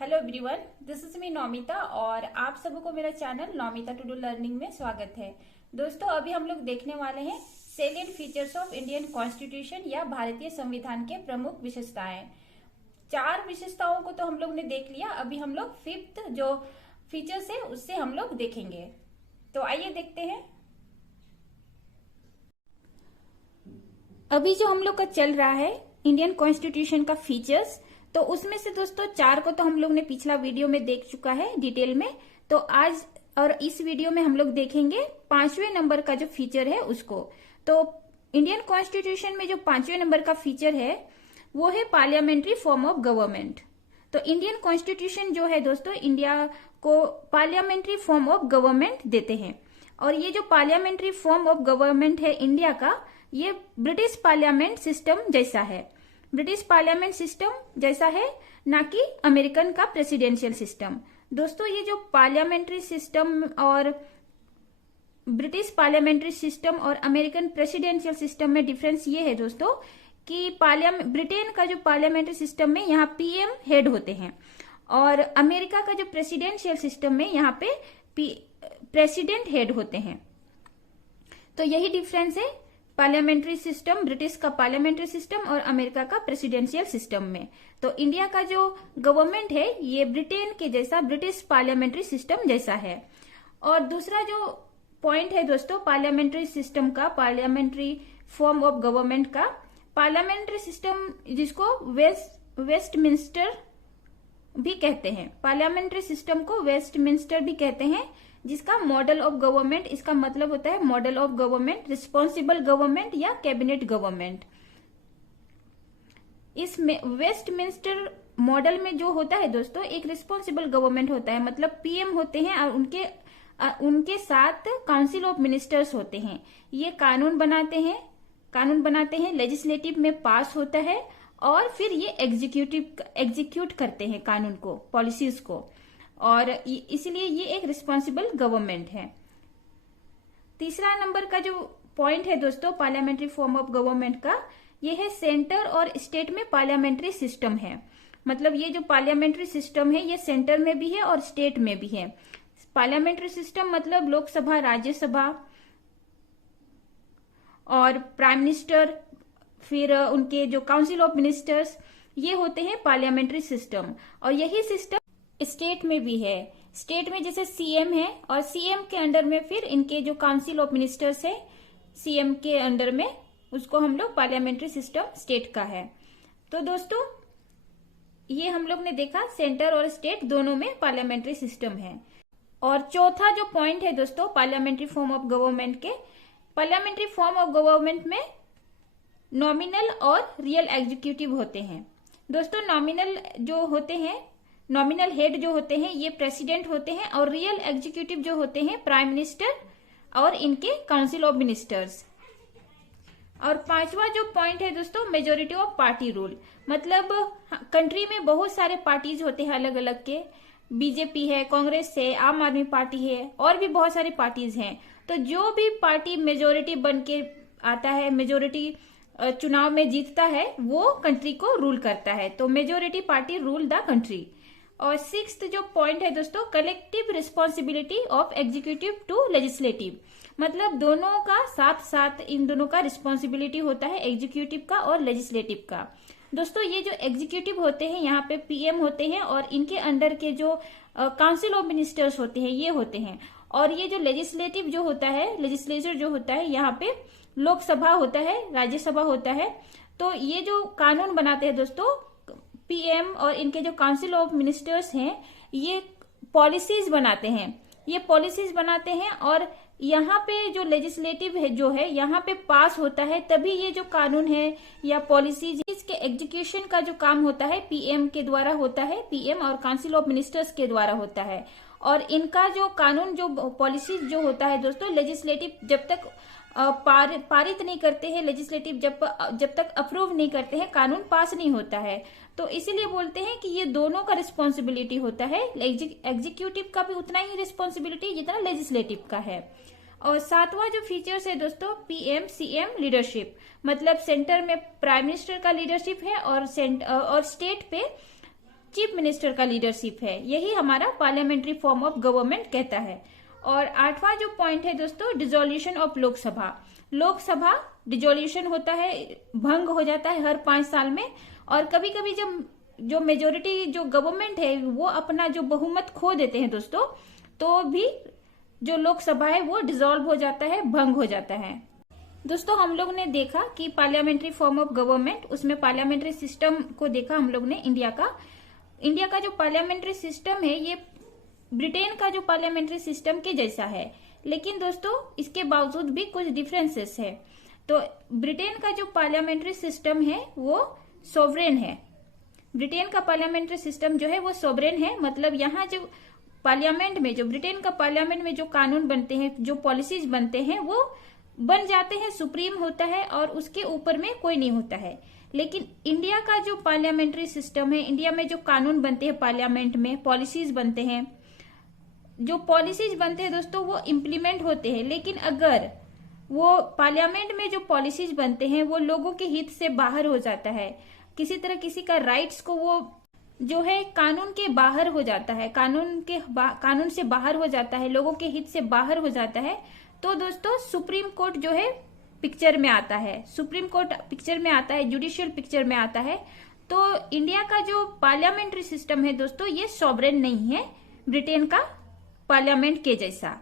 Hello everyone, this is me Naumita और आप सबों को मेरा channel Naumita to do learning में स्वागत है। दोस्तों, अभी हम लोग देखने वाले हैं salient features of Indian constitution या भारतीय संविधान के प्रमुख विशेषताएं। 4 विशेषताओं को तो हम लोग ने देख लिया। अभी हम लोग 5th जो फीचर्स है उससे हम लोग देखेंगे। तो आइए देखते हैं। अभी जो हम लोग का चल रहा है इंडियन कॉन्स्टिट्यूशन का फीचर्स, तो उसमें से दोस्तों 4 को तो हम लोग ने पिछला वीडियो में देख चुका है डिटेल में। तो आज और इस वीडियो में हम लोग देखेंगे 5वें नंबर का जो फीचर है उसको। तो इंडियन कॉन्स्टिट्यूशन में जो 5वें नंबर का फीचर है वो है पार्लियामेंट्री फॉर्म ऑफ गवर्नमेंट। तो इंडियन कॉन्स्टिट्यूशन जो है दोस्तों इंडिया को पार्लियामेंट्री फॉर्म ऑफ गवर्नमेंट देते हैं। और ये जो पार्लियामेंट्री फॉर्म ऑफ गवर्नमेंट है इंडिया का, ये ब्रिटिश पार्लियामेंट सिस्टम जैसा है। ब्रिटिश पार्लियामेंट सिस्टम जैसा है, ना कि अमेरिकन का प्रेसिडेंशियल सिस्टम। दोस्तों, ये जो पार्लियामेंट्री सिस्टम और ब्रिटिश पार्लियामेंट्री सिस्टम और अमेरिकन प्रेसिडेंशियल सिस्टम में डिफरेंस ये है दोस्तों कि ब्रिटेन का जो पार्लियामेंट्री सिस्टम में यहाँ पीएम हेड होते हैं, और अमेरिका का जो प्रेसिडेंशियल सिस्टम में यहाँ पे प्रेसिडेंट हेड होते हैं। तो यही डिफरेंस है पार्लियामेंट्री सिस्टम, ब्रिटिश का पार्लियामेंट्री सिस्टम और अमेरिका का प्रेसिडेंशियल सिस्टम में। तो इंडिया का जो गवर्नमेंट है ये ब्रिटेन के जैसा, ब्रिटिश पार्लियामेंट्री सिस्टम जैसा है। और दूसरा जो पॉइंट है दोस्तों पार्लियामेंट्री सिस्टम का, पार्लियामेंट्री फॉर्म ऑफ गवर्नमेंट का, पार्लियामेंट्री सिस्टम जिसको वेस्टमिंस्टर भी कहते हैं, पार्लियामेंट्री सिस्टम को वेस्टमिंस्टर भी कहते हैं, जिसका मॉडल ऑफ गवर्नमेंट, इसका मतलब होता है model of government, responsible government या कैबिनेट गवर्नमेंट। इस वेस्टमिंस्टर मॉडल में जो होता है दोस्तों एक रिस्पॉन्सिबल गवर्नमेंट होता है, मतलब पीएम होते हैं और उनके साथ काउंसिल ऑफ मिनिस्टर्स होते हैं। ये कानून बनाते हैं, लेजिस्लेटिव में पास होता है और फिर ये एग्जीक्यूट करते हैं कानून को, पॉलिसीज को, और इसलिए ये एक रिस्पॉन्सिबल गवर्नमेंट है। तीसरा नंबर का जो पॉइंट है दोस्तों पार्लियामेंट्री फॉर्म ऑफ गवर्नमेंट का, ये है सेंटर और स्टेट में पार्लियामेंट्री सिस्टम है। मतलब ये जो पार्लियामेंट्री सिस्टम है ये सेंटर में भी है और स्टेट में भी है। पार्लियामेंट्री सिस्टम मतलब लोकसभा, राज्यसभा और प्राइम मिनिस्टर, फिर उनके जो काउंसिल ऑफ मिनिस्टर्स, ये होते हैं पार्लियामेंट्री सिस्टम। और यही सिस्टम स्टेट में भी है। स्टेट में जैसे सीएम है और सीएम के अंडर में फिर इनके जो काउंसिल ऑफ मिनिस्टर्स है सीएम के अंडर में, उसको हम लोग पार्लियामेंट्री सिस्टम स्टेट का है। तो दोस्तों ये हम लोग ने देखा सेंटर और स्टेट दोनों में पार्लियामेंट्री सिस्टम है। और चौथा जो पॉइंट है दोस्तों पार्लियामेंट्री फॉर्म ऑफ गवर्नमेंट के, पार्लियामेंट्री फॉर्म ऑफ गवर्नमेंट में नॉमिनल और रियल एग्जीक्यूटिव होते हैं। दोस्तों नॉमिनल हेड जो होते हैं ये प्रेसिडेंट होते हैं, और रियल एग्जीक्यूटिव जो होते हैं प्राइम मिनिस्टर और इनके काउंसिल ऑफ मिनिस्टर्स। और 5वां जो पॉइंट है दोस्तों मेजोरिटी ऑफ पार्टी रूल। मतलब कंट्री में बहुत सारे पार्टीज होते हैं अलग अलग के, बीजेपी है, कांग्रेस है, आम आदमी पार्टी है, और भी बहुत सारी पार्टीज हैं। तो जो भी पार्टी मेजोरिटी बन के आता है, मेजोरिटी चुनाव में जीतता है, वो कंट्री को रूल करता है। तो majority party rule the country. और 6th जो पॉइंट है दोस्तों collective responsibility of executive to legislative. मतलब दोनों का साथ साथ इन दोनों का रिस्पॉन्सिबिलिटी होता है, एग्जीक्यूटिव का और लेजिस्लेटिव का। दोस्तों ये जो एग्जीक्यूटिव होते हैं यहाँ पे पीएम होते हैं, और इनके अंडर के जो काउंसिल ऑफ मिनिस्टर्स होते हैं ये होते हैं। और ये जो लेजिस्लेटिव जो होता है, लेजिस्लेचर जो होता है, यहाँ पे लोकसभा होता है, राज्यसभा होता है। तो ये जो कानून बनाते हैं दोस्तों पीएम और इनके जो काउंसिल ऑफ मिनिस्टर्स हैं, ये पॉलिसीज बनाते हैं, और यहाँ पे जो लेजिस्लेटिव है जो है यहाँ पे पास होता है, तभी ये जो कानून है या पॉलिसीज, इसके एग्जीक्यूशन का जो काम होता है पीएम के द्वारा होता है, पीएम और काउंसिल ऑफ मिनिस्टर्स के द्वारा होता है। और इनका जो कानून, जो पॉलिसीज जो होता है दोस्तों, लेजिस्लेटिव जब तक पारित नहीं करते हैं, लेजिस्लेटिव जब तक अप्रूव नहीं करते हैं, कानून पास नहीं होता है। तो इसीलिए बोलते हैं कि ये दोनों का रिस्पॉन्सिबिलिटी होता है, एग्जीक्यूटिव का भी उतना ही रिस्पॉन्सिबिलिटी जितना लेजिस्लेटिव का है। और 7वां जो फीचर्स है दोस्तों पीएम सीएम लीडरशिप। मतलब सेंटर में प्राइम मिनिस्टर का लीडरशिप है और स्टेट पे चीफ मिनिस्टर का लीडरशिप है। यही हमारा पार्लियामेंट्री फॉर्म ऑफ गवर्नमेंट कहता है। और 8वां जो पॉइंट है दोस्तों, dissolution of Lok Sabha. Lok Sabha dissolution होता है, भंग हो जाता है हर 5 साल में। और कभी कभी जब जो मेजोरिटी जो गवर्नमेंट है वो अपना जो बहुमत खो देते हैं दोस्तों, तो भी जो लोकसभा है वो डिसॉल्व हो जाता है, भंग हो जाता है। दोस्तों हम लोग ने देखा कि पार्लियामेंट्री फॉर्म ऑफ गवर्नमेंट, उसमें पार्लियामेंट्री सिस्टम को देखा हम लोग ने इंडिया का जो पार्लियामेंट्री सिस्टम है ये ब्रिटेन का जो पार्लियामेंट्री सिस्टम के जैसा है। लेकिन दोस्तों इसके बावजूद भी कुछ डिफरेंसेस है। तो ब्रिटेन का जो पार्लियामेंट्री सिस्टम है वो सोवरेन है। ब्रिटेन का पार्लियामेंट्री सिस्टम जो है वो सोवरेन है, मतलब यहाँ जो पार्लियामेंट में, जो ब्रिटेन का पार्लियामेंट में जो कानून बनते हैं, जो पॉलिसीज बनते हैं वो बन जाते हैं, सुप्रीम होता है और उसके ऊपर में कोई नहीं होता है। लेकिन इंडिया का जो पार्लियामेंट्री सिस्टम है, इंडिया में जो कानून बनते हैं पार्लियामेंट में, पॉलिसीज बनते हैं, जो पॉलिसीज बनते हैं दोस्तों वो इम्प्लीमेंट होते हैं। लेकिन अगर वो पार्लियामेंट में जो पॉलिसीज बनते हैं वो लोगों के हित से बाहर हो जाता है, किसी तरह किसी का राइट्स को वो जो है कानून के बाहर हो जाता है, कानून से बाहर हो जाता है, लोगों के हित से बाहर हो जाता है, तो दोस्तों सुप्रीम कोर्ट जो है पिक्चर में आता है। सुप्रीम कोर्ट पिक्चर में आता है, जुडिशियल पिक्चर में आता है। तो इंडिया का जो पार्लियामेंट्री सिस्टम है दोस्तों ये सॉवरेन नहीं है ब्रिटेन का पार्लियामेंट के जैसा।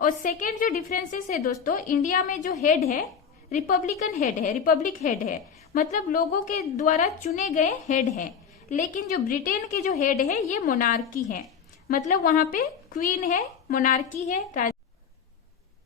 और सेकेंड जो डिफरेंसेस है दोस्तों, इंडिया में जो हेड है रिपब्लिकन हेड है, रिपब्लिक हेड है, मतलब लोगों के द्वारा चुने गए हेड है। लेकिन जो ब्रिटेन के जो हेड है ये मोनार्की है, मतलब वहां पे क्वीन है, मोनार्की है।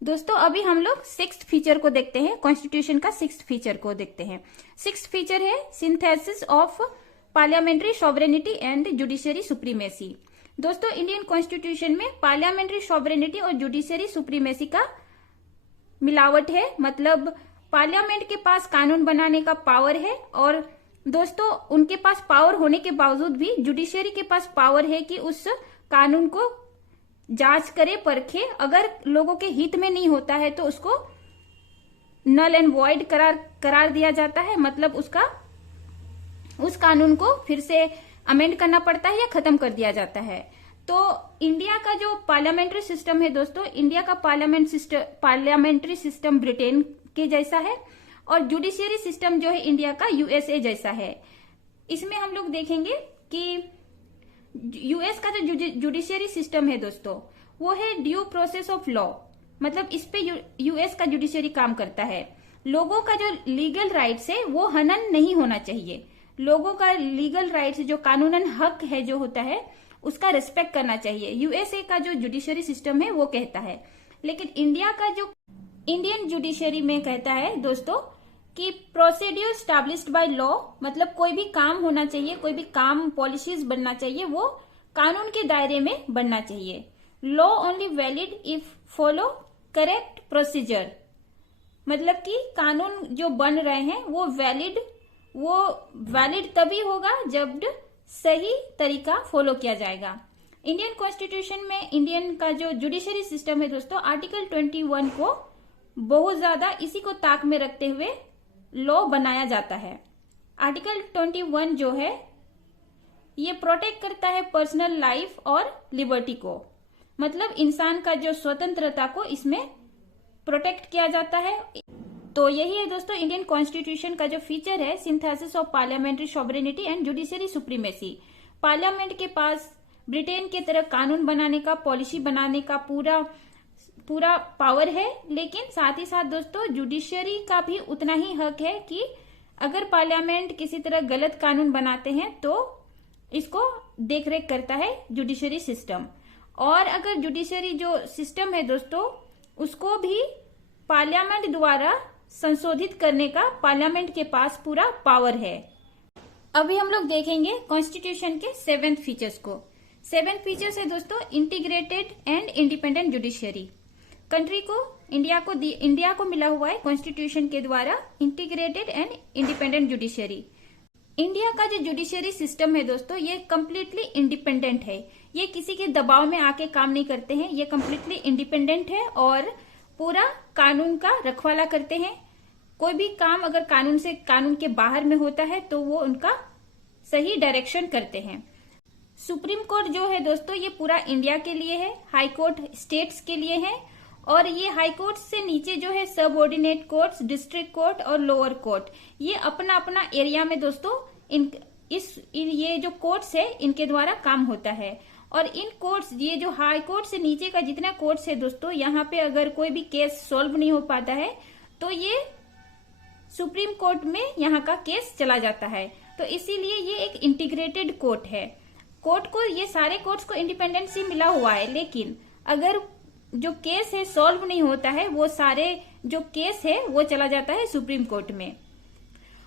दोस्तों अभी हम लोग 6th फीचर को देखते हैं, कॉन्स्टिट्यूशन का 6th फीचर को देखते हैं। 6th फीचर है synthesis of parliamentary sovereignty and judiciary supremacy. दोस्तों इंडियन कॉन्स्टिट्यूशन में पार्लियामेंट्री सॉवरेनिटी और जुडिशियरी सुप्रीमेसी का मिलावट है, मतलब पार्लियामेंट के पास कानून बनाने का पावर है और दोस्तों उनके पास पावर होने के बावजूद भी जुडिशियरी के पास पावर है कि उस कानून को जांच करे, परखे, अगर लोगों के हित में नहीं होता है तो उसको नल एंड वॉइड करार दिया जाता है, मतलब उस कानून को फिर से अमेंड करना पड़ता है या खत्म कर दिया जाता है। तो इंडिया का जो पार्लियामेंट्री सिस्टम है दोस्तों, इंडिया का पार्लियामेंट्री सिस्टम ब्रिटेन के जैसा है और जुडिशियरी सिस्टम जो है इंडिया का यूएसए जैसा है। इसमें हम लोग देखेंगे कि यूएस का जो जुडिशियरी सिस्टम है दोस्तों वो है ड्यू प्रोसेस ऑफ लॉ, मतलब इस पे यूएस का जुडिशियरी काम करता है। लोगों का जो लीगल राइट्स है वो हनन नहीं होना चाहिए, लोगों का लीगल राइट्स जो कानूनन हक है जो होता है उसका रिस्पेक्ट करना चाहिए, यूएसए का जो जुडिशियरी सिस्टम है वो कहता है। लेकिन इंडिया का जो इंडियन जुडिशियरी में कहता है दोस्तों कि प्रोसीड्यूर स्टैब्लिश्ड बाय लॉ, मतलब कोई भी काम होना चाहिए, कोई भी काम पॉलिसीज बनना चाहिए वो कानून के दायरे में बनना चाहिए। Law only valid if follow correct procedure, मतलब कि कानून जो बन रहे हैं वो वैलिड तभी होगा जब सही तरीका फॉलो किया जाएगा। इंडियन कॉन्स्टिट्यूशन में इंडियन का जो जुडिशरी सिस्टम है दोस्तों, आर्टिकल 21 को बहुत ज्यादा इसी को ताक में रखते हुए लॉ बनाया जाता है। आर्टिकल 21 जो है ये प्रोटेक्ट करता है पर्सनल लाइफ और लिबर्टी को, मतलब इंसान का जो स्वतंत्रता को इसमें प्रोटेक्ट किया जाता है। तो यही है दोस्तों इंडियन कॉन्स्टिट्यूशन का जो फीचर है, synthesis of parliamentary sovereignty and judiciary supremacy. Parliament के पास ब्रिटेन के तरह कानून बनाने का, पॉलिसी बनाने का पूरा पावर है, लेकिन साथ ही साथ दोस्तों जुडिशियरी का भी उतना ही हक है कि अगर पार्लियामेंट किसी तरह गलत कानून बनाते हैं तो इसको देखरेख करता है जुडिशियरी सिस्टम। और अगर जुडिशियरी जो सिस्टम है दोस्तों उसको भी पार्लियामेंट द्वारा संशोधित करने का पार्लियामेंट के पास पूरा पावर है। अभी हम लोग देखेंगे कॉन्स्टिट्यूशन के 7th फीचर्स को। 7 फीचर्स है दोस्तों integrated and independent judiciary. Country को इंडिया को मिला हुआ है कॉन्स्टिट्यूशन के द्वारा integrated and independent judiciary. India का जो जुडिशियरी सिस्टम है दोस्तों ये कम्प्लीटली इंडिपेंडेंट है, ये किसी के दबाव में आके काम नहीं करते हैं, ये कम्प्लीटली इंडिपेंडेंट है और पूरा कानून का रखवाला करते हैं। कोई भी काम अगर कानून के बाहर में होता है तो वो उनका सही डायरेक्शन करते हैं। सुप्रीम कोर्ट जो है दोस्तों ये पूरा इंडिया के लिए है, हाई कोर्ट स्टेट्स के लिए है, और ये हाई कोर्ट से नीचे जो है सब ऑर्डिनेट कोर्ट्स, डिस्ट्रिक्ट कोर्ट और लोअर कोर्ट, ये अपना अपना एरिया में दोस्तों ये जो कोर्ट्स है इनके द्वारा काम होता है। और इन कोर्ट्स, ये जो हाई कोर्ट से नीचे का जितना कोर्ट्स है दोस्तों, यहाँ पे अगर कोई भी केस सॉल्व नहीं हो पाता है तो ये सुप्रीम कोर्ट में यहाँ का केस चला जाता है। तो इसीलिए ये एक इंटीग्रेटेड कोर्ट है। कोर्ट को, ये सारे कोर्ट्स को इंडिपेंडेंसी मिला हुआ है, लेकिन अगर जो केस है सॉल्व नहीं होता है, वो सारे जो केस है वो चला जाता है सुप्रीम कोर्ट में।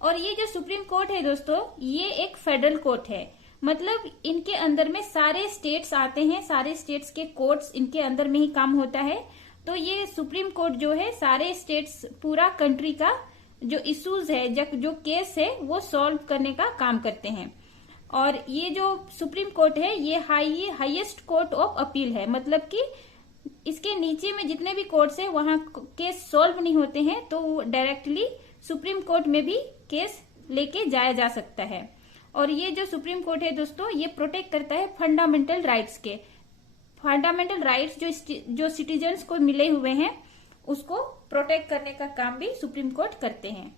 और ये जो सुप्रीम कोर्ट है दोस्तों, ये एक फेडरल कोर्ट है, मतलब इनके अंदर में सारे स्टेट्स आते हैं, सारे स्टेट्स के कोर्ट्स इनके अंदर में ही काम होता है। तो ये सुप्रीम कोर्ट जो है सारे स्टेट्स, पूरा कंट्री का जो इश्यूज है, जो केस है वो सॉल्व करने का काम करते हैं। और ये जो सुप्रीम कोर्ट है ये हाईएस्ट कोर्ट ऑफ अपील है, मतलब कि इसके नीचे में जितने भी कोर्ट्स है वहां केस सॉल्व नहीं होते हैं तो डायरेक्टली सुप्रीम कोर्ट में भी केस लेके जाया जा सकता है। और ये जो सुप्रीम कोर्ट है दोस्तों, ये प्रोटेक्ट करता है फंडामेंटल राइट्स के। फंडामेंटल राइट्स जो सिटीजन्स को मिले हुए हैं उसको प्रोटेक्ट करने का काम भी सुप्रीम कोर्ट करते हैं।